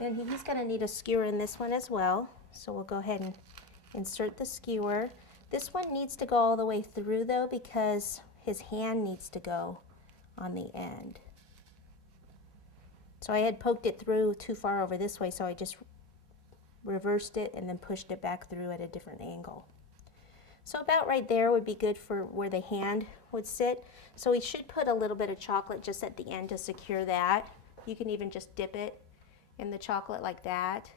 And he's going to need a skewer in this one as well. So we'll go ahead and insert the skewer. This one needs to go all the way through though, because his hand needs to go on the end. So I had poked it through too far over this way, so I just reversed it and then pushed it back through at a different angle. So about right there would be good for where the hand would sit. So we should put a little bit of chocolate just at the end to secure that. You can even just dip it in the chocolate like that,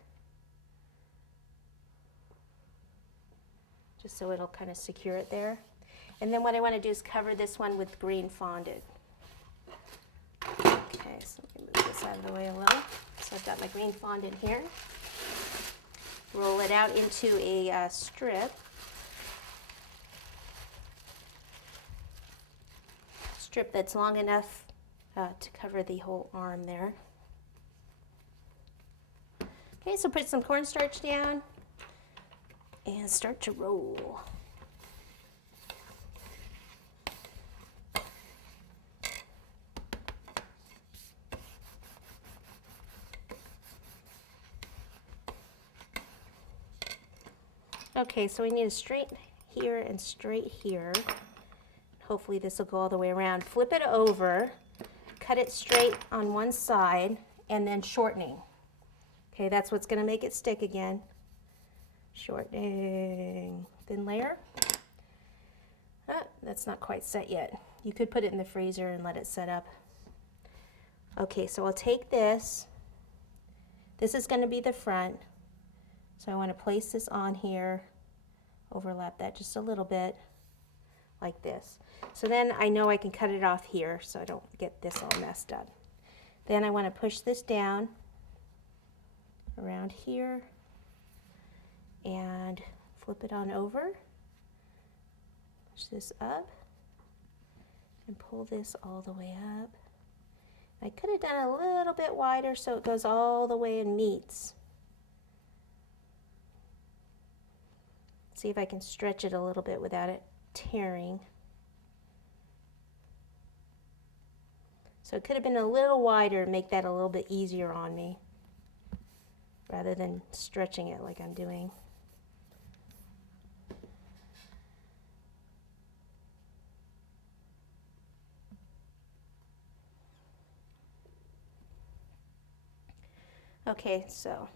just so it'll kind of secure it there. And then what I want to do is cover this one with green fondant. Okay, so let me move this out of the way a little. So I've got my green fondant here. Roll it out into a strip. Strip that's long enough to cover the whole arm there. Okay, so put some cornstarch down and start to roll. Okay, so we need a straight here and straight here. Hopefully this will go all the way around. Flip it over, cut it straight on one side, and then shortening. Okay, that's what's going to make it stick again. Shortening, thin layer. That's not quite set yet. You could put it in the freezer and let it set up. Okay, so I'll take this. This is going to be the front. So I want to place this on here, overlap that just a little bit, like this. So then I know I can cut it off here so I don't get this all messed up. Then I want to push this down around here and flip it on over, push this up and pull this all the way up. I could have done a little bit wider so it goes all the way and meets. See if I can stretch it a little bit without it tearing. So it could have been a little wider and make that a little bit easier on me, rather than stretching it like I'm doing. Okay, so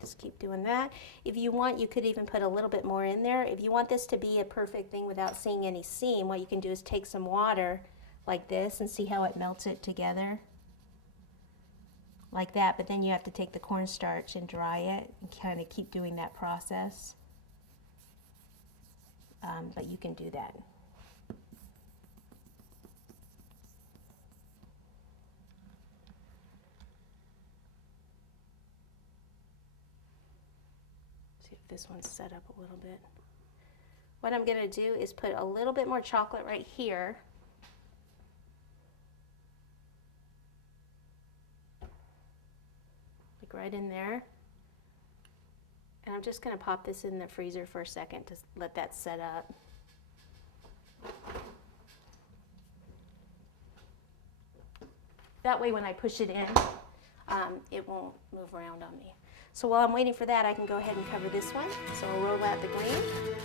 just keep doing that. If you want, you could even put a little bit more in there. If you want this to be a perfect thing without seeing any seam, what you can do is take some water like this and see how it melts it together. Like that, but then you have to take the cornstarch and dry it and kind of keep doing that process. But you can do that. See if this one's set up a little bit. What I'm going to do is put a little bit more chocolate right here. Right in there, and I'm just going to pop this in the freezer for a second to let that set up. That way when I push it in, it won't move around on me. So while I'm waiting for that, I can go ahead and cover this one. So I'll roll out the green.